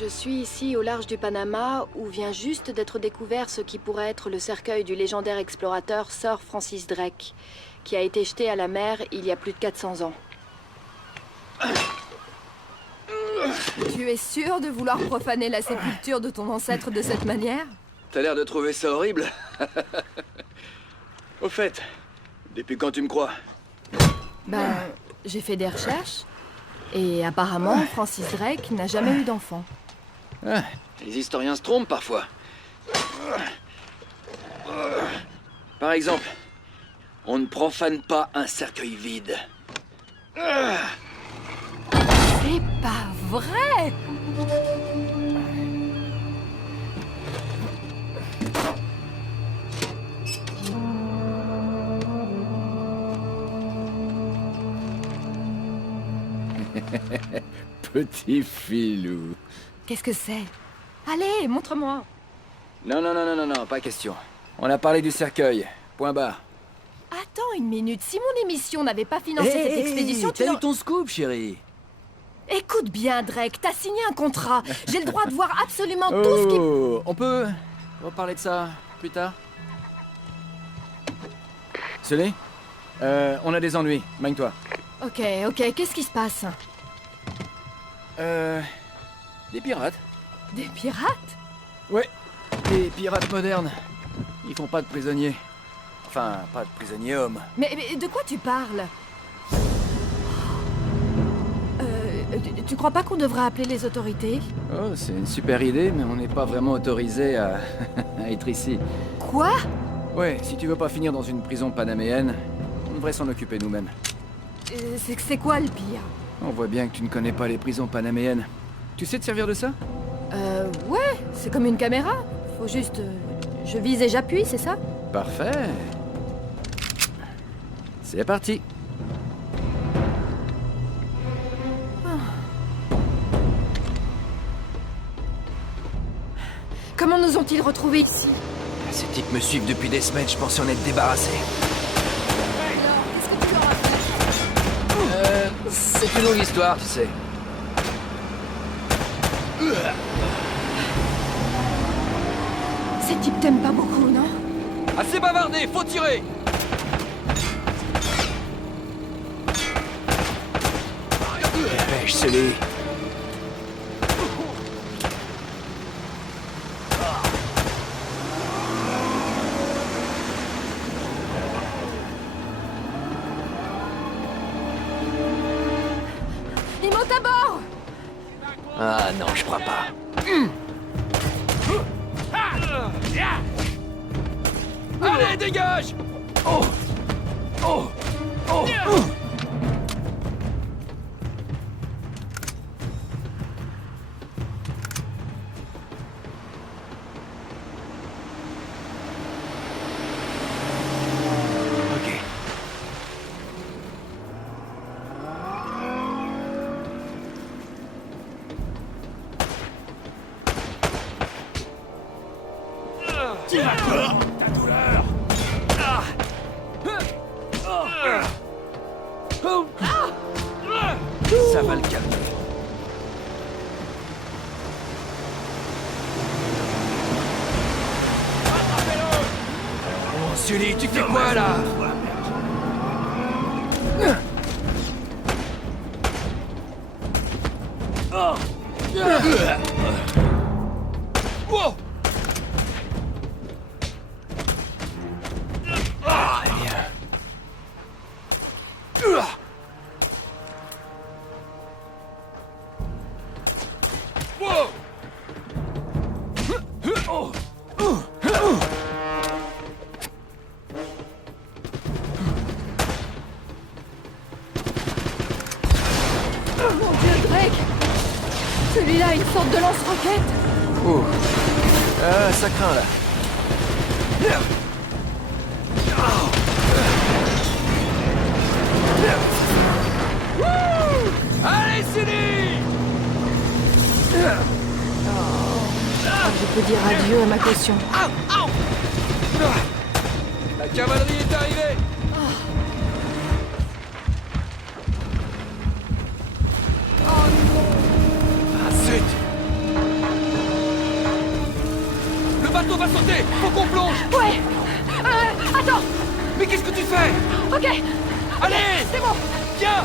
Je suis ici au large du Panama où vient juste d'être découvert ce qui pourrait être le cercueil du légendaire explorateur Sir Francis Drake, qui a été jeté à la mer il y a plus de 400 ans. Tu es sûr de vouloir profaner la sépulture de ton ancêtre de cette manière? T'as l'air de trouver ça horrible. Au fait, depuis quand tu me crois? Ben, j'ai fait des recherches. Et apparemment, Francis Drake n'a jamais eu d'enfant. Ah, les historiens se trompent parfois. Par exemple, on ne profane pas un cercueil vide. C'est pas vrai! Petit filou. Qu'est-ce que c'est? Allez, montre-moi. Non, pas question. On a parlé du cercueil. Point barre. Attends une minute, si mon émission n'avait pas financé cette expédition, tu t'as n'en- eu ton scoop, chérie. Écoute bien, Drake, t'as signé un contrat. J'ai le droit de voir absolument tout ce qui... On peut reparler de ça plus tard? Sully, on a des ennuis. Magne-toi. Ok, qu'est-ce qui se passe? Des pirates. Des pirates? Ouais, des pirates modernes. Ils font pas de prisonniers. Enfin, pas de prisonniers hommes. Mais de quoi tu parles? Tu crois pas qu'on devrait appeler les autorités? Oh, c'est une super idée, mais on n'est pas vraiment autorisé à... à être ici. Quoi? Ouais, si tu veux pas finir dans une prison panaméenne, on devrait s'en occuper nous-mêmes. C'est quoi le pire? On voit bien que tu ne connais pas les prisons panaméennes. Tu sais te servir de ça? Ouais, c'est comme une caméra. Faut juste... je vise et j'appuie, c'est ça? Parfait. C'est parti. Comment nous ont-ils retrouvés ici? Ces types me suivent depuis des semaines, je pensais en être débarrassé. Alors, qu'est-ce que tu leur as fait? C'est une longue histoire, tu sais. Ces types t'aiment pas beaucoup, non? Assez bavardé, faut tirer! Dépêche, Sully. Ils montent à bord! Ah non, je crois pas. Allez, dégage! Ok. Ça va le calmer. Oh, Sully, tu fais quoi là? Wow! Très bien. Mon Dieu, Drake! Celui-là a une sorte de lance-roquette! Ouh. Ah, ça craint là. Allez, Sully! Je peux dire adieu à ma caution. La cavalerie est arrivée! Ah, zut! remonter! Faut qu'on plonge! Ouais. Attends. Mais qu'est-ce que tu fais? Ok. Allez! C'est bon. Viens!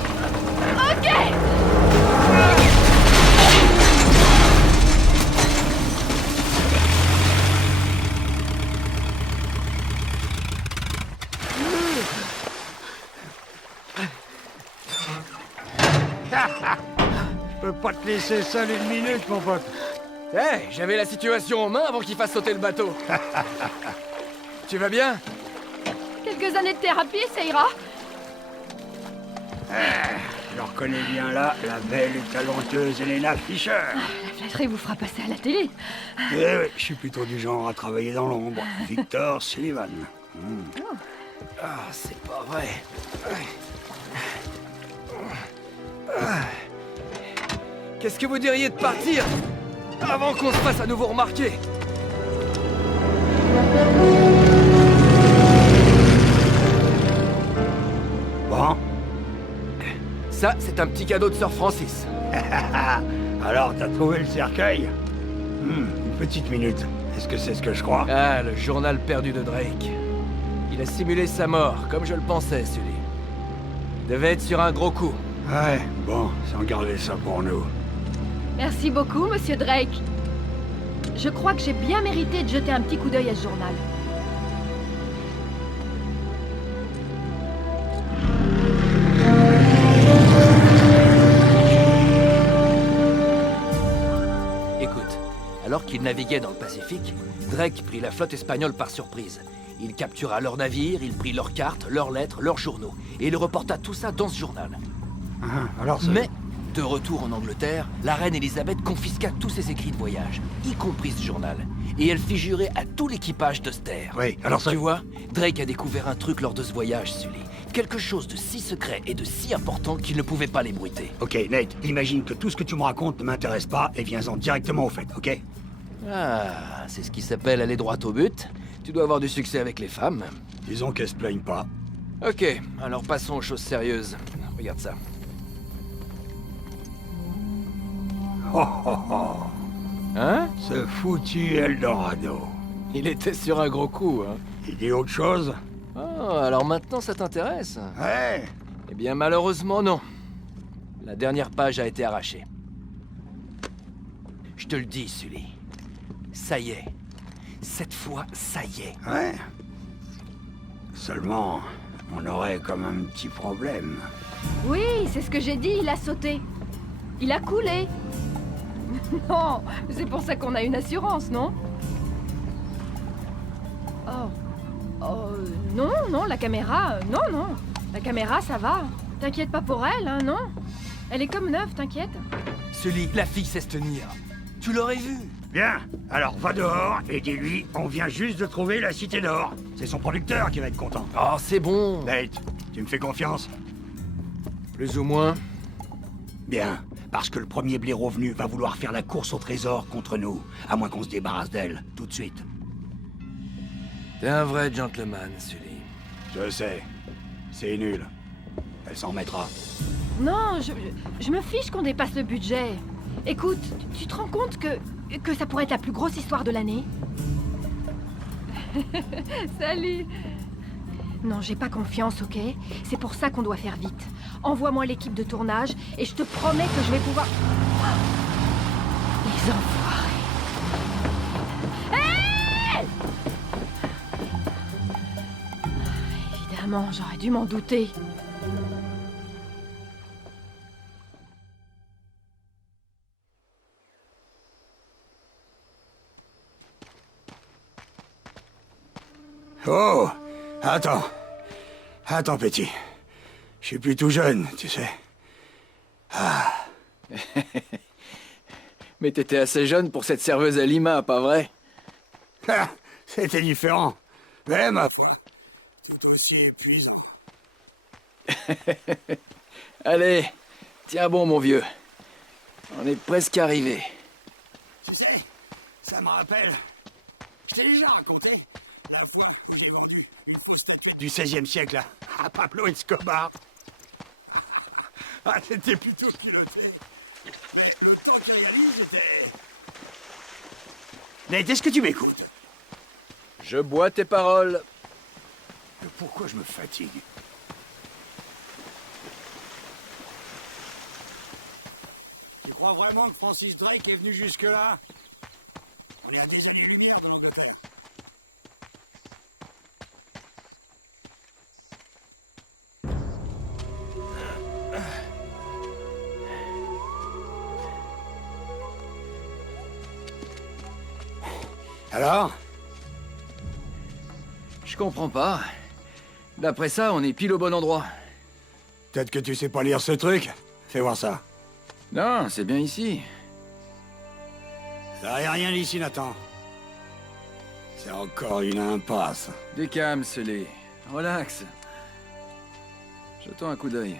Ok. Je peux pas te laisser seul une minute, mon pote. Hé, j'avais la situation en main avant qu'il fasse sauter le bateau. Tu vas bien? Quelques années de thérapie, ça ira. Je reconnais bien là la belle et talentueuse Elena Fischer. La flatterie vous fera passer à la télé. Eh oui, je suis plutôt du genre à travailler dans l'ombre. Victor Sullivan. Ah, c'est pas vrai. Qu'est-ce que vous diriez de partir avant qu'on se fasse à nouveau remarquer? Bon, Ça, c'est un petit cadeau de Sir Francis. alors t'as trouvé le cercueil? Une petite minute. Est-ce que c'est ce que je crois? Ah, le journal perdu de Drake. Il a simulé sa mort, comme je le pensais, celui. Il devait être sur un gros coup. Ouais, bon, sans garder ça pour nous. Merci beaucoup, monsieur Drake. Je crois que j'ai bien mérité de jeter un petit coup d'œil à ce journal. Écoute, alors qu'ils naviguaient dans le Pacifique, Drake prit la flotte espagnole par surprise. Il captura leurs navires, il prit leurs cartes, leurs lettres, leurs journaux, et il reporta tout ça dans ce journal. Alors ça... Mais, de retour en Angleterre, la reine Elisabeth confisqua tous ses écrits de voyage, y compris ce journal, et elle fit jurer à tout l'équipage de se taire. Oui, alors ça... Tu vois, Drake a découvert un truc lors de ce voyage, Sully. Quelque chose de si secret et de si important qu'il ne pouvait pas l'ébruiter. Ok, Nate, imagine que tout ce que tu me racontes ne m'intéresse pas et viens-en directement au fait, ok? Ah, c'est ce qui s'appelle aller droit au but. Tu dois avoir du succès avec les femmes. Disons qu'elles se plaignent pas. Ok, alors passons aux choses sérieuses. Regarde ça. Oh oh oh, Hein? ce foutu Eldorado. Il était sur un gros coup, hein. Il dit autre chose? Oh, alors maintenant ça t'intéresse? Ouais. Eh bien malheureusement non. La dernière page a été arrachée. Je te le dis, Sully. Ça y est. Cette fois, ça y est. Ouais. Seulement, on aurait comme un petit problème. Oui, c'est ce que j'ai dit, il a sauté. Il a coulé. Non, c'est pour ça qu'on a une assurance, non? Oh. Oh, non, non, la caméra, non, non. La caméra, ça va. T'inquiète pas pour elle, hein, non? Elle est comme neuve, t'inquiète. Sully, la fille sait se tenir. Tu l'aurais vu. Bien, alors va dehors et dis-lui, on vient juste de trouver la Cité d'Or. C'est son producteur qui va être content. Oh, c'est bon. Nate, tu me fais confiance? Plus ou moins. Bien, parce que le premier blaireau venu va vouloir faire la course au trésor contre nous, à moins qu'on se débarrasse d'elle, tout de suite. T'es un vrai gentleman, Sully. Je sais, c'est nul. Elle s'en mettra. Non, je me fiche qu'on dépasse le budget. Écoute, tu te rends compte que ça pourrait être la plus grosse histoire de l'année? Salut! Non, j'ai pas confiance, ok? C'est pour ça qu'on doit faire vite. Envoie-moi l'équipe de tournage et je te promets que je vais pouvoir... Les enfoirés! Hey! Évidemment, j'aurais dû m'en douter. Oh! Attends. Attends, petit. Je suis plus tout jeune, tu sais. Mais t'étais assez jeune pour cette serveuse à Lima, pas vrai? Ah, c'était différent. Mais ma foi, tout aussi épuisant. Allez, tiens bon, mon vieux. On est presque arrivé. Tu sais, ça me rappelle... Je t'ai déjà raconté la fois où j'ai vendu une fausse statuette du XVIe siècle à Pablo Escobar. Ah, c'était plutôt culotté. Mais le temps qu'il réalise était... Nate, est-ce que tu m'écoutes? Je bois tes paroles. Mais pourquoi je me fatigue? Tu crois vraiment que Francis Drake est venu jusque-là? On est à 10 années-lumière de l'Angleterre. Alors? Je comprends pas. D'après ça, on est pile au bon endroit. Peut-être que tu sais pas lire ce truc? Fais voir ça. Non, c'est bien ici. Ça y a rien ici, Nathan. C'est encore une impasse. Décame, Sully. Relax. Jetons un coup d'œil.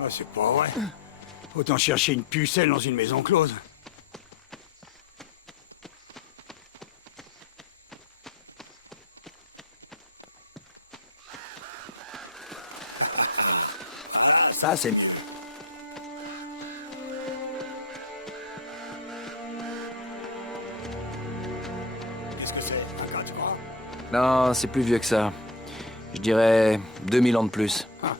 Ah, c'est pas vrai. Autant chercher une pucelle dans une maison close. Ça, c'est... Qu'est-ce que c'est? Un cas, tu crois? Non, c'est plus vieux que ça. Je dirais 2000 ans de plus. Ah.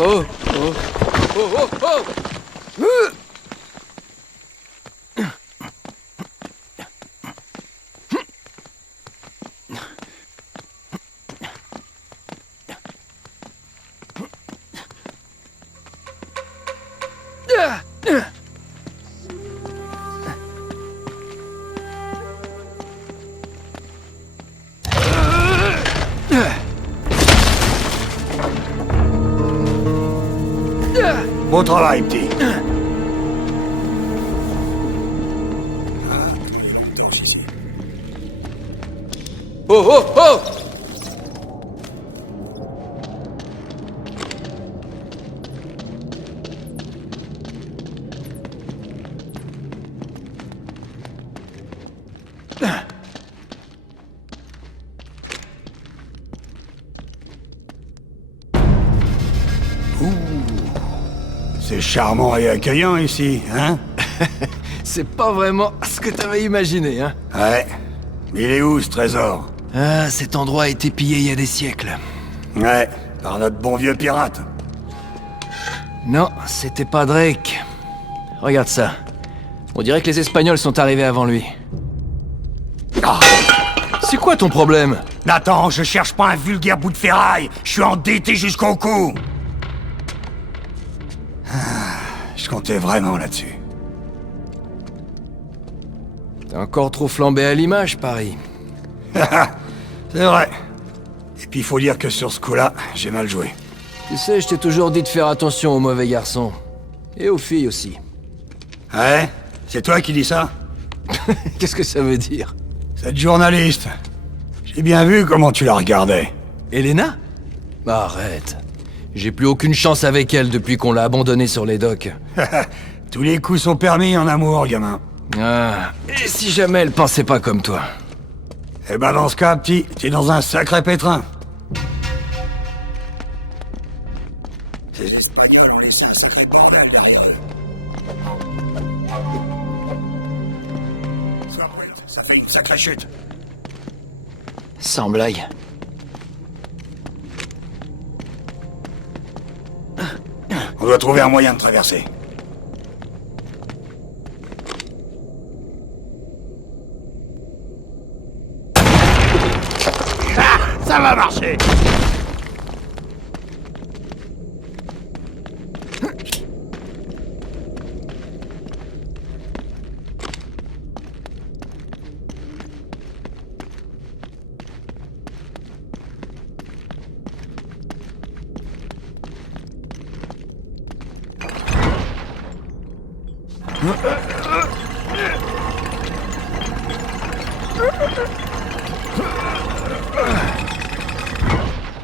Oh, oh, oh, oh, oh. Bon travail, petit. Oh, oh, oh! C'est charmant et accueillant ici, hein? C'est pas vraiment ce que t'avais imaginé, hein? Ouais. Il est où, ce trésor? Ah, cet endroit a été pillé il y a des siècles. Ouais, par notre bon vieux pirate. Non, c'était pas Drake. Regarde ça. On dirait que les Espagnols sont arrivés avant lui. Ah. C'est quoi ton problème? Nathan, je cherche pas un vulgaire bout de ferraille. Je suis endetté jusqu'au cou. Je comptais vraiment là-dessus. T'es encore trop flambé à l'image, Paris. C'est vrai. Et puis il faut dire que sur ce coup-là, j'ai mal joué. Tu sais, je t'ai toujours dit de faire attention aux mauvais garçons. Et aux filles aussi. Ouais? C'est toi qui dis ça? Qu'est-ce que ça veut dire? Cette journaliste. J'ai bien vu comment tu la regardais. Elena? Arrête. J'ai plus aucune chance avec elle depuis qu'on l'a abandonnée sur les docks. Tous les coups sont permis en amour, gamin. Ah, et si jamais elle pensait pas comme toi? Eh ben dans ce cas, petit, t'es dans un sacré pétrin. Ces Espagnols ont laissé un sacré bordel derrière eux. Ça fait une sacrée chute. Sans blague. On doit trouver un moyen de traverser. Ah, ça va marcher.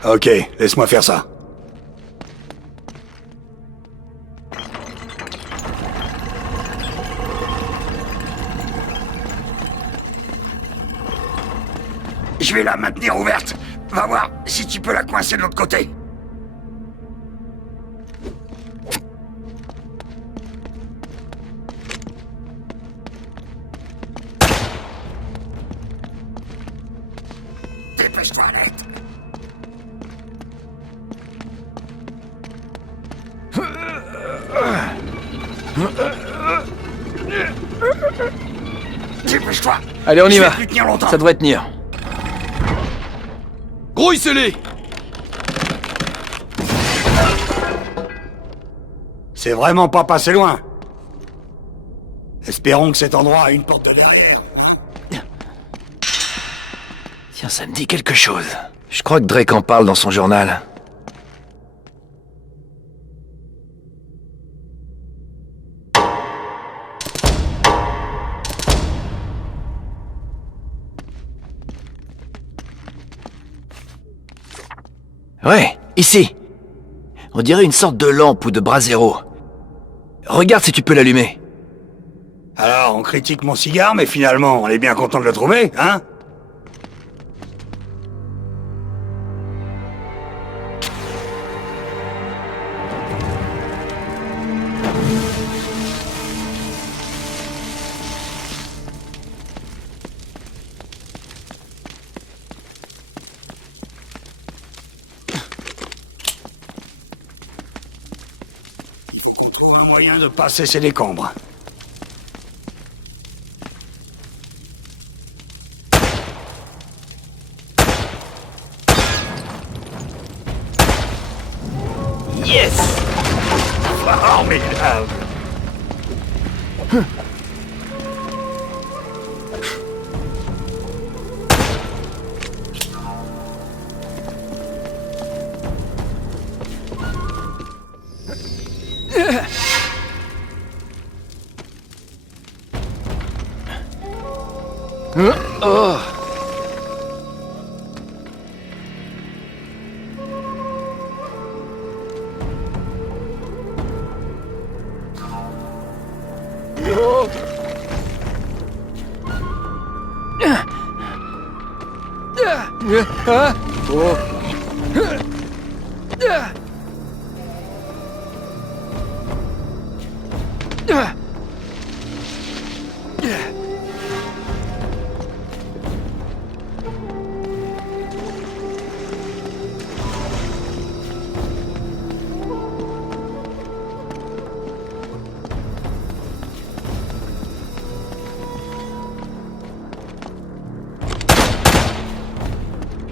Ok, laisse-moi faire ça. Je vais la maintenir ouverte. Va voir si tu peux la coincer de l'autre côté. Dépêche-toi, Ned. Dépêche-toi. Allez, on y Je vais va. plus tenir longtemps. Ça devrait tenir. Grouille-les! C'est vraiment pas passé loin. Espérons que cet endroit a une porte de derrière. Tiens, ça me dit quelque chose. Je crois que Drake en parle dans son journal. Ouais, ici. On dirait une sorte de lampe ou de brasero. Regarde si tu peux l'allumer. Alors, on critique mon cigare, mais finalement, on est bien content de le trouver, hein? Il faut qu'on trouve un moyen de passer ces décombres. Yes! Formidable! Oh!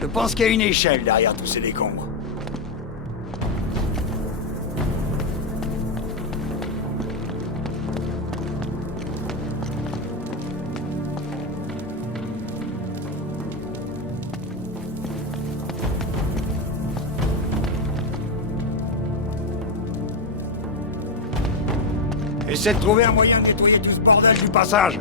Je pense qu'il y a une échelle derrière tous ces décombres. Essaie de trouver un moyen de nettoyer tout ce bordel du passage.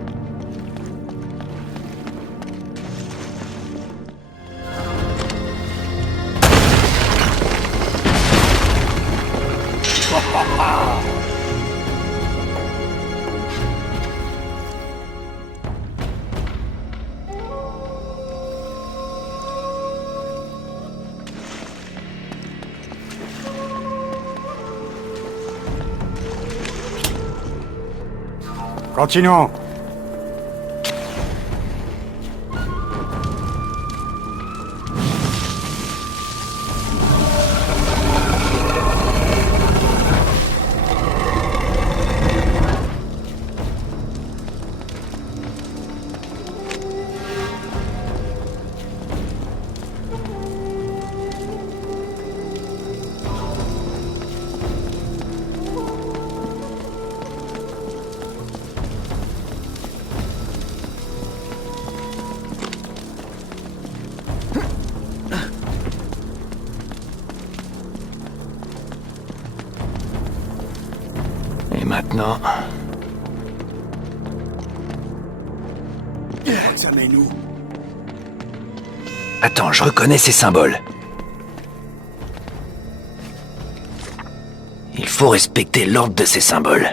Continuons. Et maintenant... nous. Attends, je reconnais ces symboles. Il faut respecter l'ordre de ces symboles.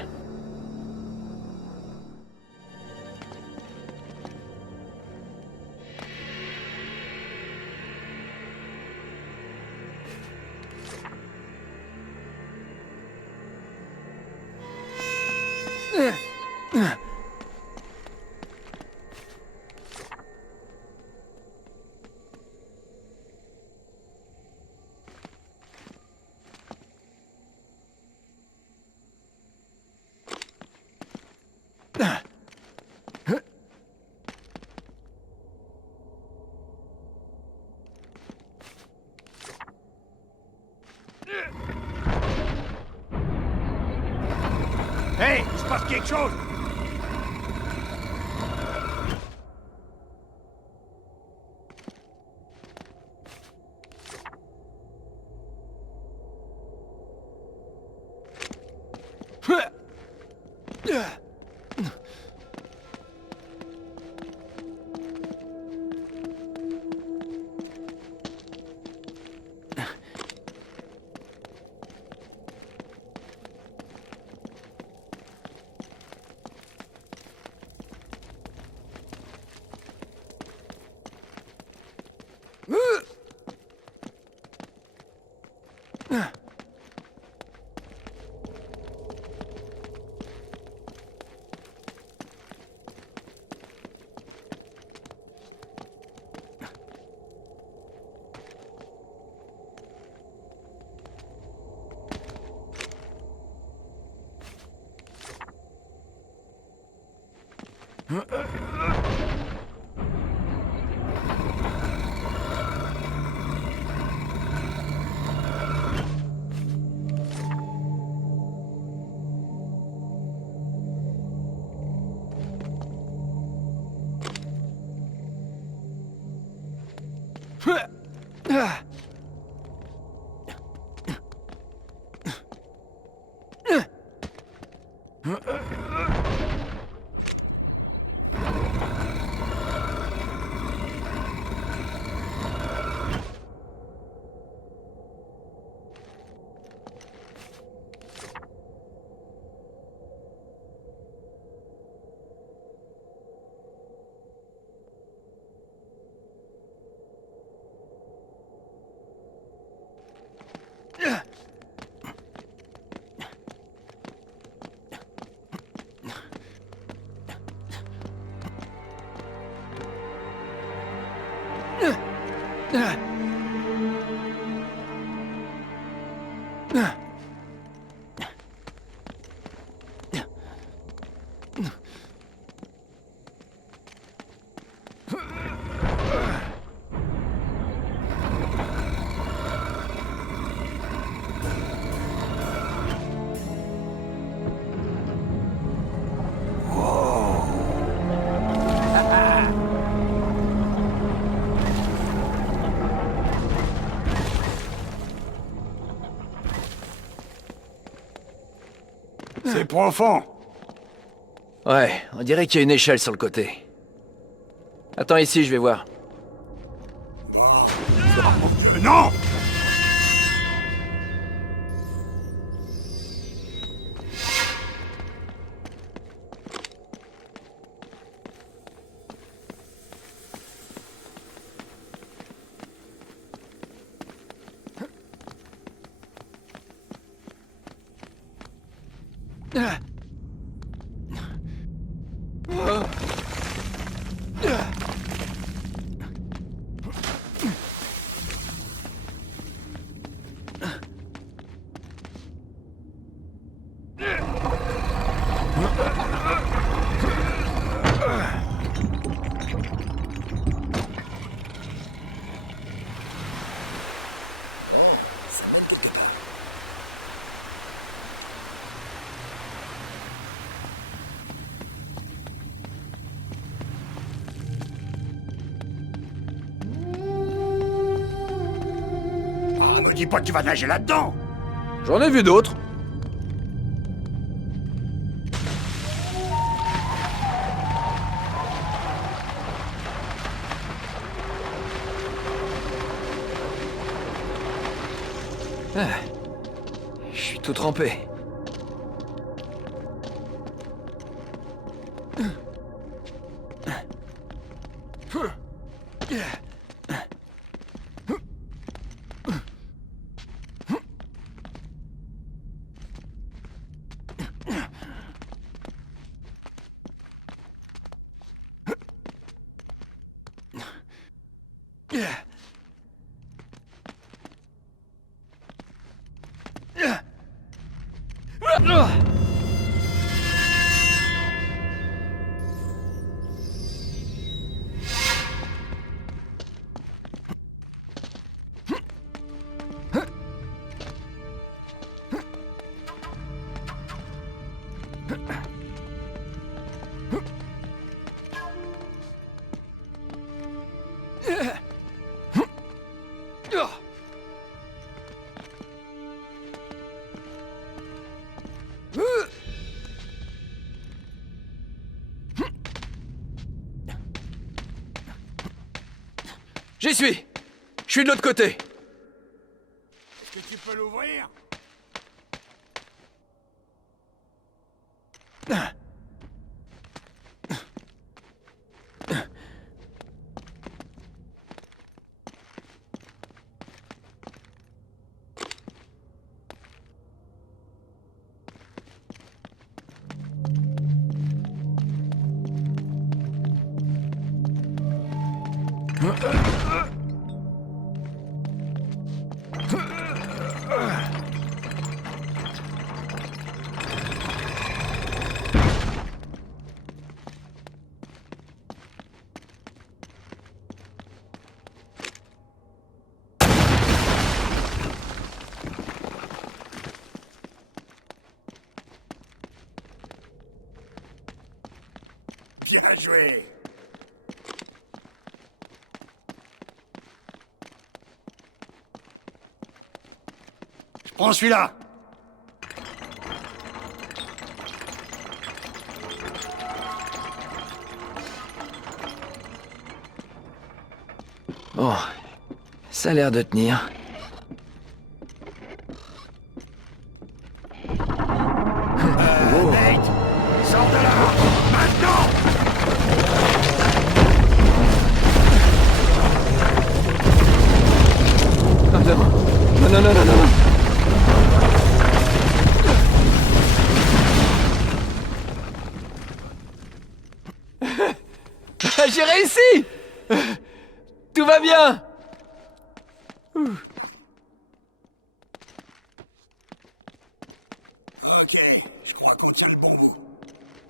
Hey, il se passe quelque chose! C'est profond. Ouais, on dirait qu'il y a une échelle sur le côté. Attends ici, je vais voir. Non! Dis pas que tu vas nager là-dedans! J'en ai vu d'autres. Je suis tout trempé. J'y suis! Je suis de l'autre côté! Est-ce que tu peux l'ouvrir? Bien joué. Je prends celui-là. Bon, ça a l'air de tenir. Nate, sors de là. Maintenant. Ah non! Non, non, non, non, non! J'ai réussi! Tout va bien! Ok, je crois qu'on tient le bon bout.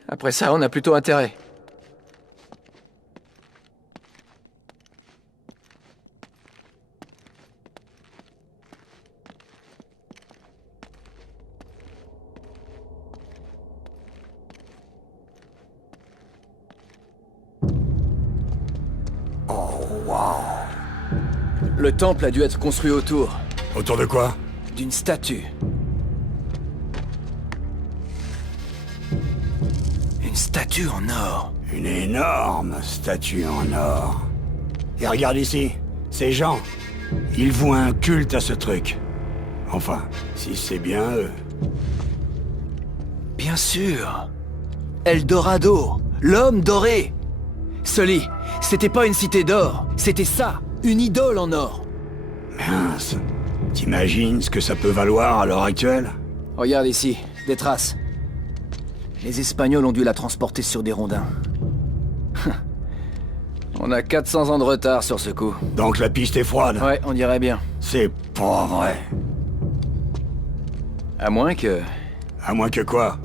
Après ça, on a plutôt intérêt. Le temple a dû être construit autour Autour de quoi? d'une statue. Une statue en or. Une énorme statue en or. Et regarde ici, ces gens, ils vouent un culte à ce truc. Enfin, si c'est bien eux. Bien sûr. Eldorado, l'homme doré. Sully, c'était pas une cité d'or, c'était ça, une idole en or. Mince. T'imagines ce que ça peut valoir à l'heure actuelle? Regarde ici, des traces. Les Espagnols ont dû la transporter sur des rondins. On a 400 ans de retard sur ce coup. Donc la piste est froide? Ouais, on dirait bien. C'est pas vrai. À moins que... À moins que quoi?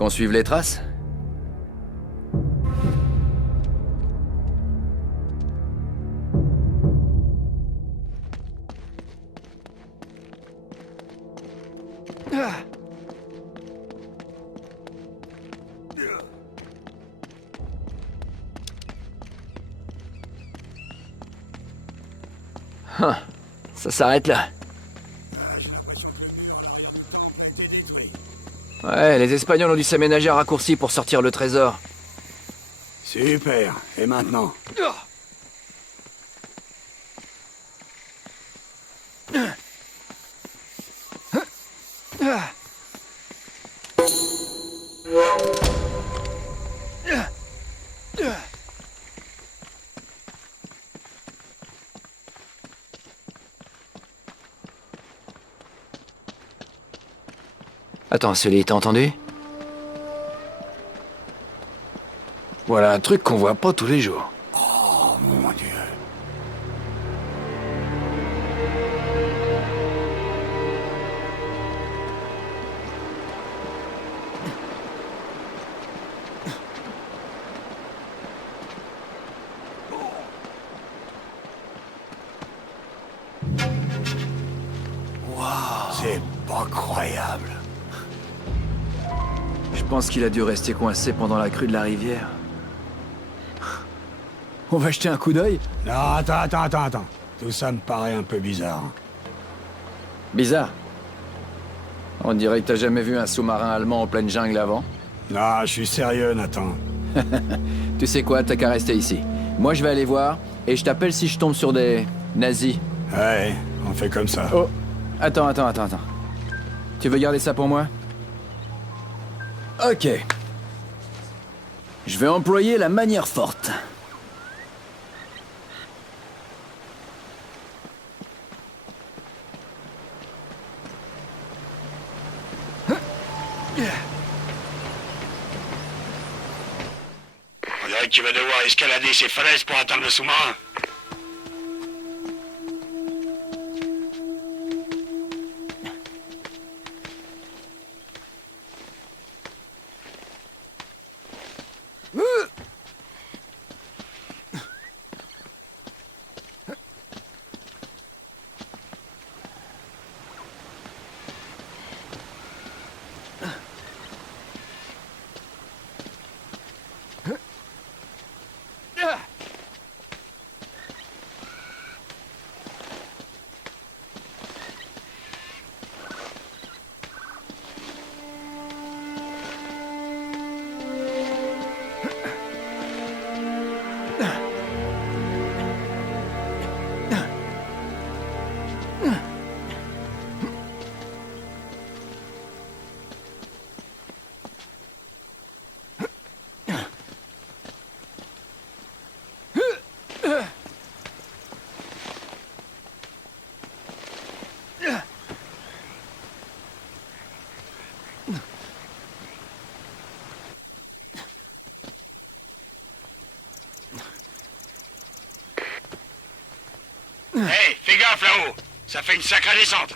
qu'on suive les traces. Ça s'arrête là. Ouais, les Espagnols ont dû s'aménager un raccourci pour sortir le trésor. Super. Et maintenant? Attends, Sully, t'as entendu? Voilà un truc qu'on voit pas tous les jours. Oh mon Dieu. C'est pas croyable. Je pense qu'il a dû rester coincé pendant la crue de la rivière. On va jeter un coup d'œil? Non, attends. Tout ça me paraît un peu bizarre. Bizarre. On dirait que t'as jamais vu un sous-marin allemand en pleine jungle avant. Non, je suis sérieux, Nathan. Tu sais quoi, t'as qu'à rester ici. Moi, je vais aller voir, et je t'appelle si je tombe sur des... nazis. Ouais, on fait comme ça. Oh, attends. Tu veux garder ça pour moi? Ok. Je vais employer la manière forte. On dirait que tu vas devoir escalader ces falaises pour atteindre le sous-marin. Hey, fais gaffe là-haut. Ça fait une sacrée descente.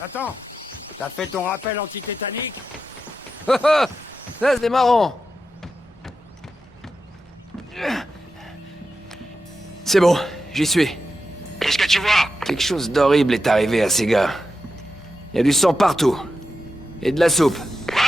Attends, t'as fait ton rappel anti-tétanique? Ça, c'est marrant. C'est bon, j'y suis. Qu'est-ce que tu vois? Quelque chose d'horrible est arrivé à ces gars. Il y a du sang partout. Et de la soupe. Quoi?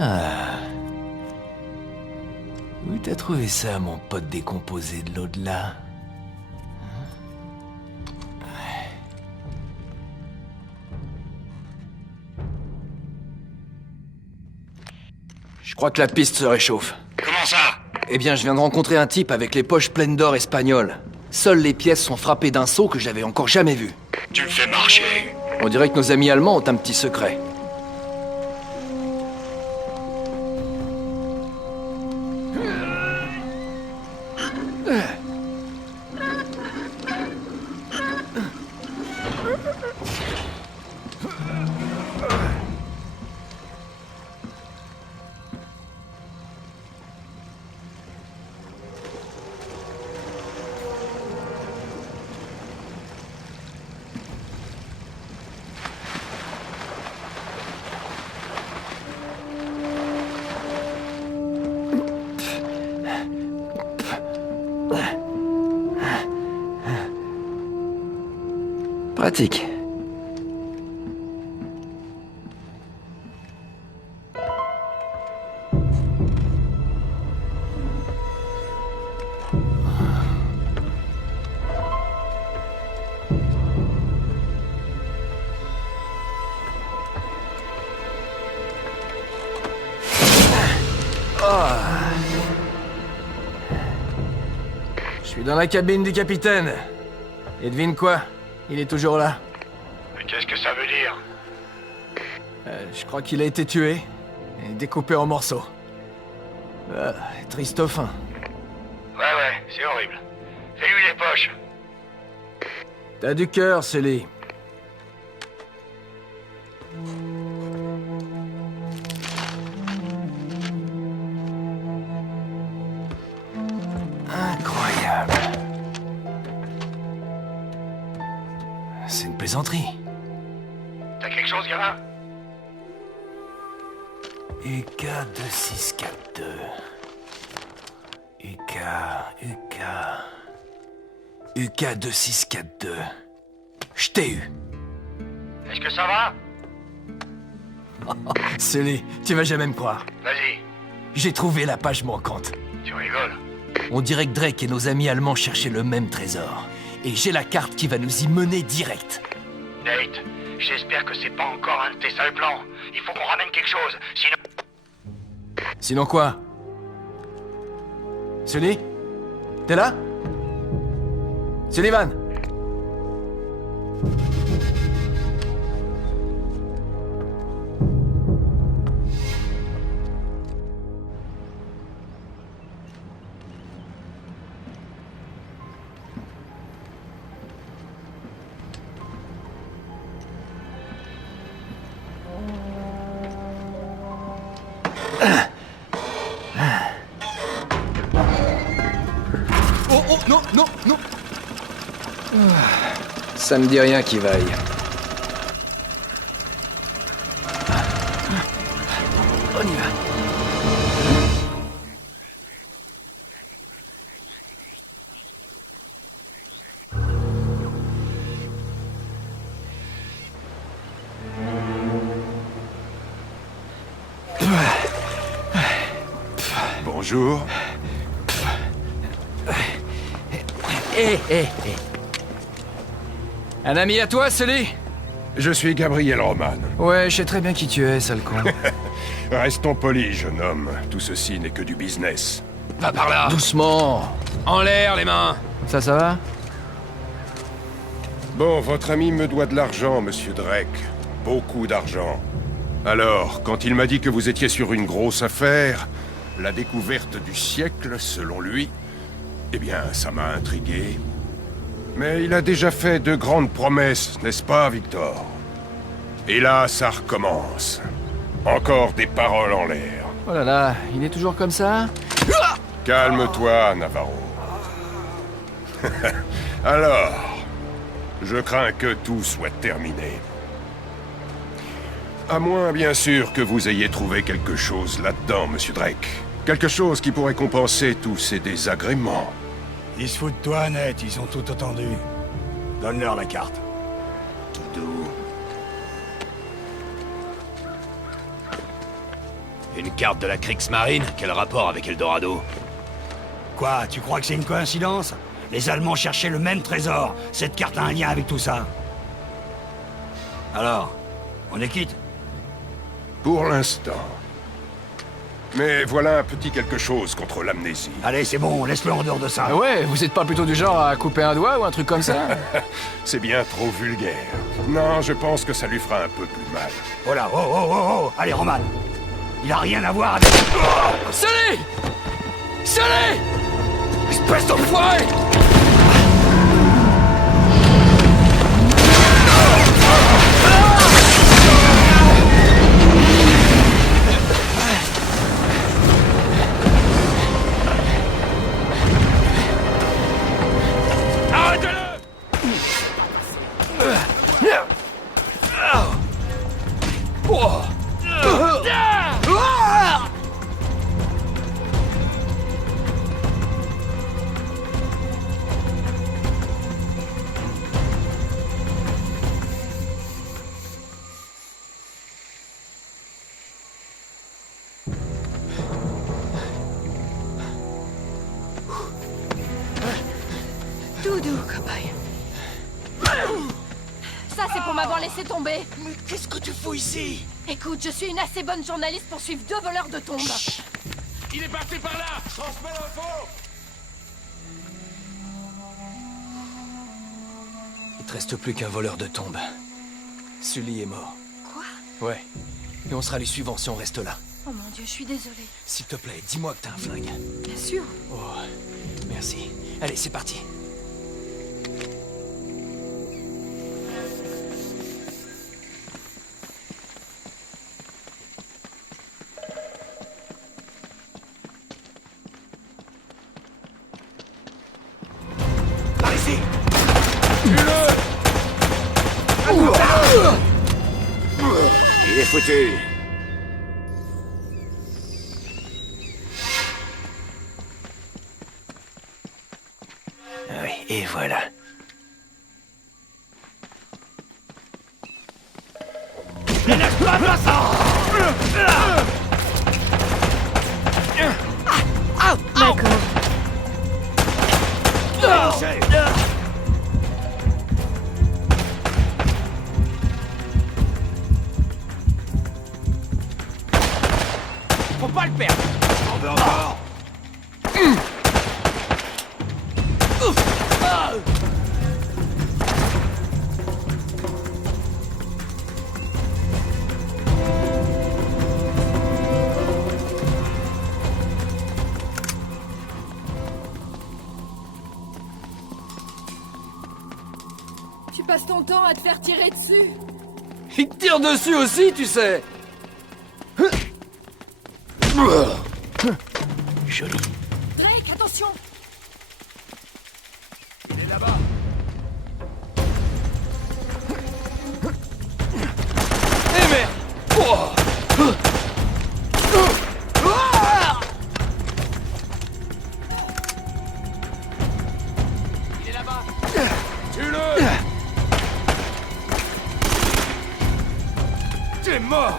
Ah. Où t'as trouvé ça, mon pote décomposé de l'au-delà? Je crois que la piste se réchauffe. Comment ça? Eh bien, je viens de rencontrer un type avec les poches pleines d'or espagnol. Seules les pièces sont frappées d'un sceau que j'avais encore jamais vu. Tu me fais marcher. On dirait que nos amis allemands ont un petit secret. Pratique. Je suis dans la cabine du capitaine. Et devine quoi? Il est toujours là. Mais qu'est-ce que ça veut dire? Je crois qu'il a été tué et découpé en morceaux. Triste fin. Ouais, c'est horrible. Fais-lui les poches. T'as du cœur, Sully. Incroyable. C'est une plaisanterie. T'as quelque chose, gamin? UK 2642. UK 2642. Je t'ai eu. Est-ce que ça va? Sully, tu vas jamais me croire. Vas-y, J'ai trouvé la page manquante. tu rigoles. On dirait que Drake et nos amis allemands cherchaient le même trésor. Et j'ai la carte qui va nous y mener direct. Nate, j'espère que c'est pas encore un de tes sales plans. Il faut qu'on ramène quelque chose, sinon... Sinon quoi? Sully? T'es là? Sullivan? Oh, non! Ça me dit rien qui vaille. On y va. Bonjour. Un ami à toi, Sully? Je suis Gabriel Roman. Ouais, je sais très bien qui tu es, sale con. Restons polis, jeune homme. Tout ceci n'est que du business. Va par là. Doucement. En l'air, les mains. Ça va? Bon, votre ami me doit de l'argent, monsieur Drake. Beaucoup d'argent. Alors, quand il m'a dit que vous étiez sur une grosse affaire, la découverte du siècle, selon lui, eh bien, ça m'a intrigué. Mais il a déjà fait de grandes promesses, n'est-ce pas, Victor? Et là, ça recommence. Encore des paroles en l'air. Oh là là, il est toujours comme ça? Calme-toi, Navarro. Alors, je crains que tout soit terminé. À moins, bien sûr, que vous ayez trouvé quelque chose là-dedans, monsieur Drake. Quelque chose qui pourrait compenser tous ces désagréments. Ils se foutent de toi, Nate, ils ont tout entendu. Donne-leur la carte. Tout doux. Une carte de la Kriegsmarine? Quel rapport avec Eldorado? Quoi, tu crois que c'est une coïncidence? Les Allemands cherchaient le même trésor. Cette carte a un lien avec tout ça. Alors, on est quitte? Pour l'instant. Mais voilà un petit quelque chose contre l'amnésie. Allez, c'est bon, laisse-le en dehors de ça. Ah ouais, vous êtes pas plutôt du genre à couper un doigt ou un truc comme ça? C'est bien trop vulgaire. Non, je pense que ça lui fera un peu plus mal. Oh là, oh, oh, oh, oh. Allez, Roman. Il a rien à voir avec... Sully! Sully! Espèce d'enfoiré! Doudou, copain. Ça, c'est pour m'avoir laissé tomber. Mais qu'est-ce que tu fous ici? Écoute, je suis une assez bonne journaliste pour suivre 2 voleurs de tombes. Il est parti par là! Transmets l'info! Il te reste plus qu'un voleur de tombes. Sully est mort. Quoi? Ouais. Et on sera les suivants si on reste là. Oh mon Dieu, je suis désolée. S'il te plaît, dis-moi que t'as un flingue. Bien sûr. Oh, merci. Allez, c'est parti. Par ici! Il est foutu! Oui, et voilà. D'accord. Faut pas le perdre. On veut encore! Tu passes ton temps à te faire tirer dessus. Il te tire dessus aussi, tu sais. Joli. Drake, attention. Il est là-bas! Eh merde! Oh. Il est là-bas! Tue-le! T'es mort!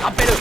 Attrapez-le!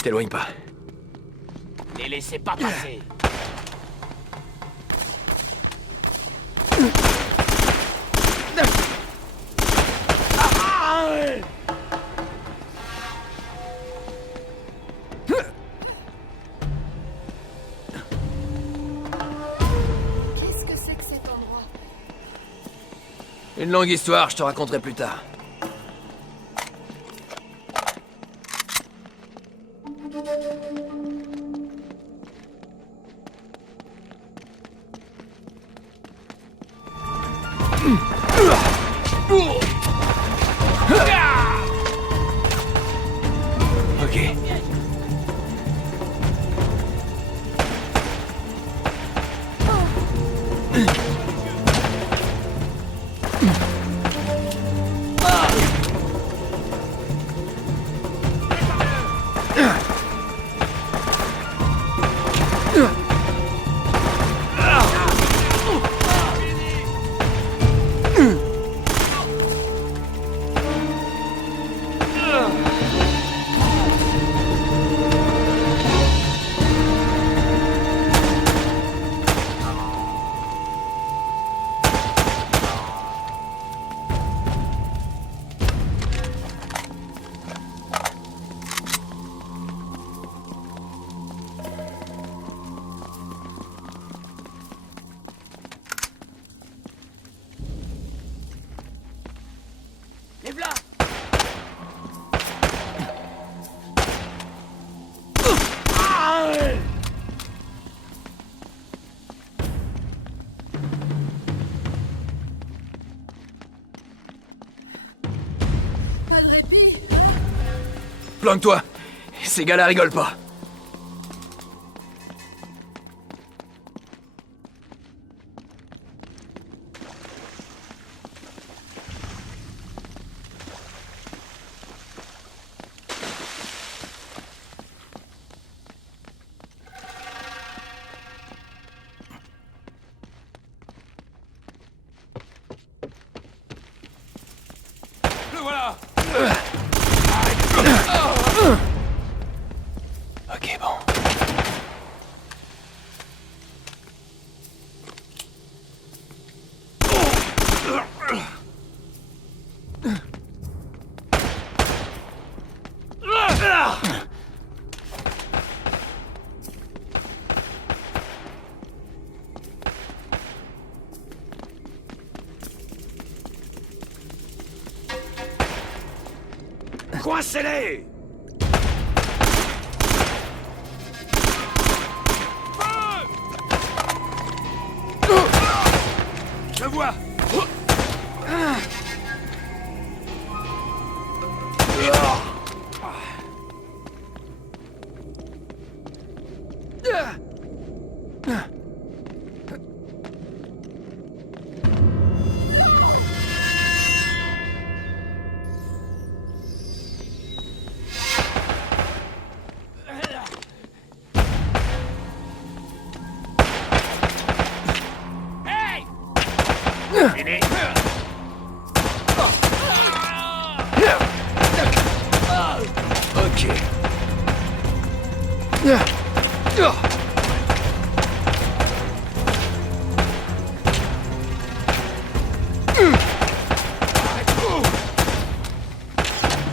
T'éloigne pas. Les laissez pas passer! Une longue histoire, je te raconterai plus tard. Ok. Les v'là! Planque-toi! Ces gars-là rigolent pas. Le voilà! Ok, bon. Coincez-les! Je vois! Fini! Ok.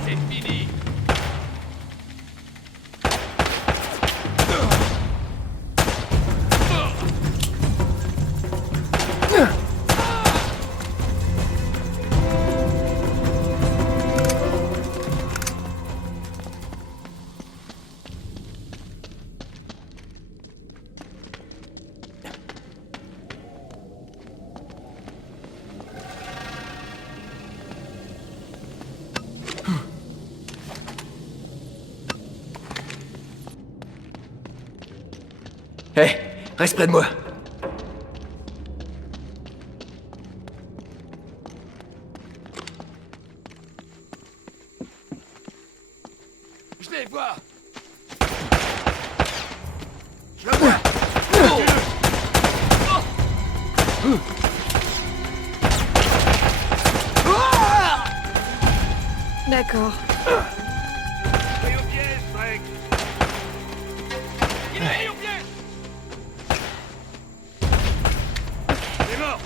C'est fini! Hé, reste près de moi. Je les vois! Je le vois! D'accord. Pris au piège, Drake! Il est pris au piège! Il est mort!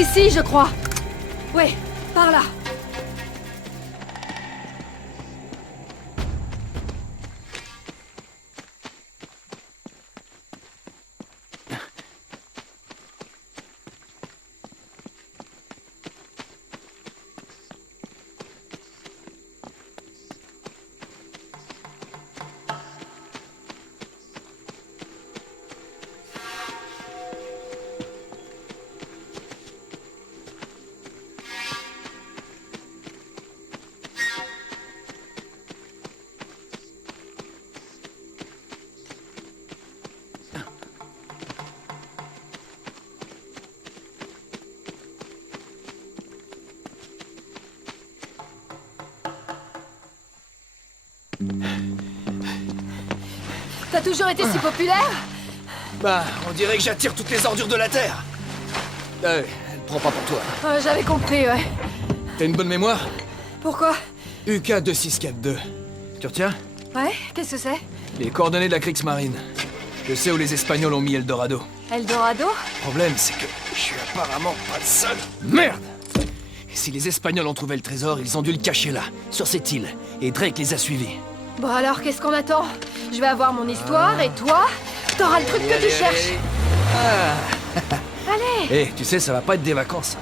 ici, je crois. Ouais, par là. T'as toujours été si populaire? Bah, on dirait que j'attire toutes les ordures de la Terre. Elle prend pas pour toi. J'avais compris, ouais. T'as une bonne mémoire? Pourquoi? UK 2642. Tu retiens? Ouais, qu'est-ce que c'est? Les coordonnées de la Kriegsmarine. Je sais où les Espagnols ont mis Eldorado. Eldorado? Le problème, c'est que je suis apparemment pas le seul. Merde! Si les Espagnols ont trouvé le trésor, ils ont dû le cacher là, sur cette île. Et Drake les a suivis. Bon alors, qu'est-ce qu'on attend? Je vais avoir mon histoire, et toi, t'auras le truc que tu cherches. Allez! Tu sais, ça va pas être des vacances.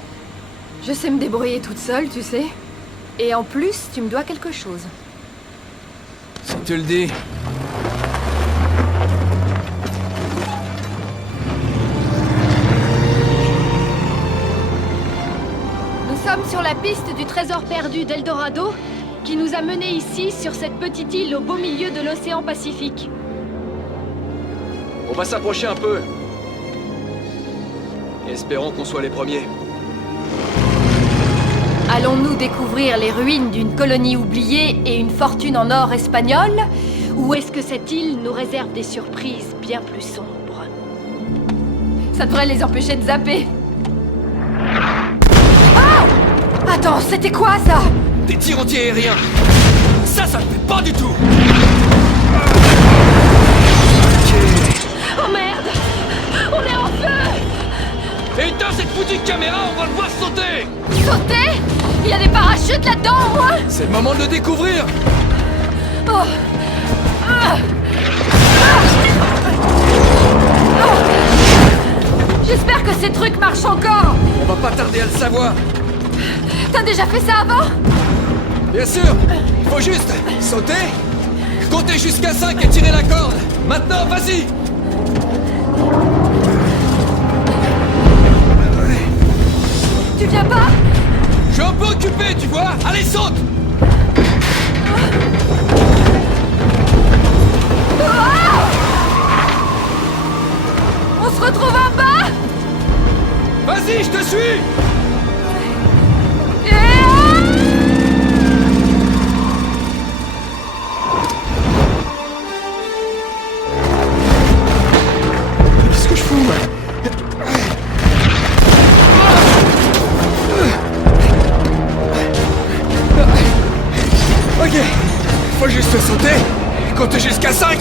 Je sais me débrouiller toute seule, tu sais. Et en plus, tu me dois quelque chose. Si tu le dis. Nous sommes sur la piste du trésor perdu d'Eldorado, qui nous a menés ici, sur cette petite île au beau milieu de l'océan Pacifique. On va s'approcher un peu. Espérons qu'on soit les premiers. Allons-nous découvrir les ruines d'une colonie oubliée et une fortune en or espagnole? Ou est-ce que cette île nous réserve des surprises bien plus sombres? Ça devrait les empêcher de zapper. Ah! Attends, c'était quoi ça? Des tirs anti-aériens. Ça me fait pas du tout. Oh merde! On est en feu! Éteins cette foutue caméra, on va le voir sauter. Sauter? Il y a des parachutes là-dedans, au moins? C'est le moment de le découvrir. Oh. Ah. J'espère que ces trucs marchent encore. On va pas tarder à le savoir. T'as déjà fait ça avant? Bien sûr. Il faut juste sauter, compter jusqu'à 5 et tirer la corde. Maintenant, vas-y. Tu viens pas? Je suis un peu occupé, tu vois. Allez, saute. On se retrouve en bas? Vas-y, je te suis. Qu'est-ce que je fous, moi? Ok, faut juste sauter, compter jusqu'à 5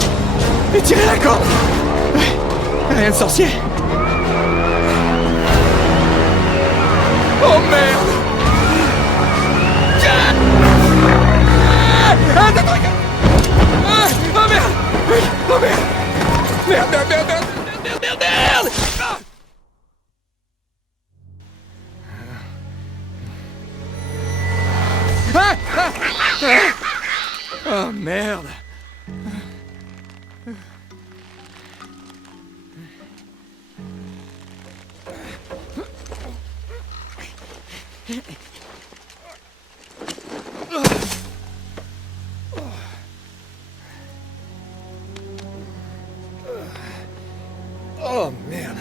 et tirer la corde. Rien de sorcier. Oh merde! Ah, des trucs! Oh merde! Oh merde! Merde, merde, merde, merde, merde, merde, merde! Oh merde! Oh merde!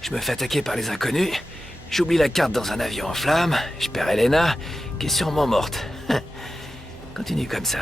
Je me fais attaquer par les inconnus, j'oublie la carte dans un avion en flammes, je perds Elena, qui est sûrement morte. Continue comme ça.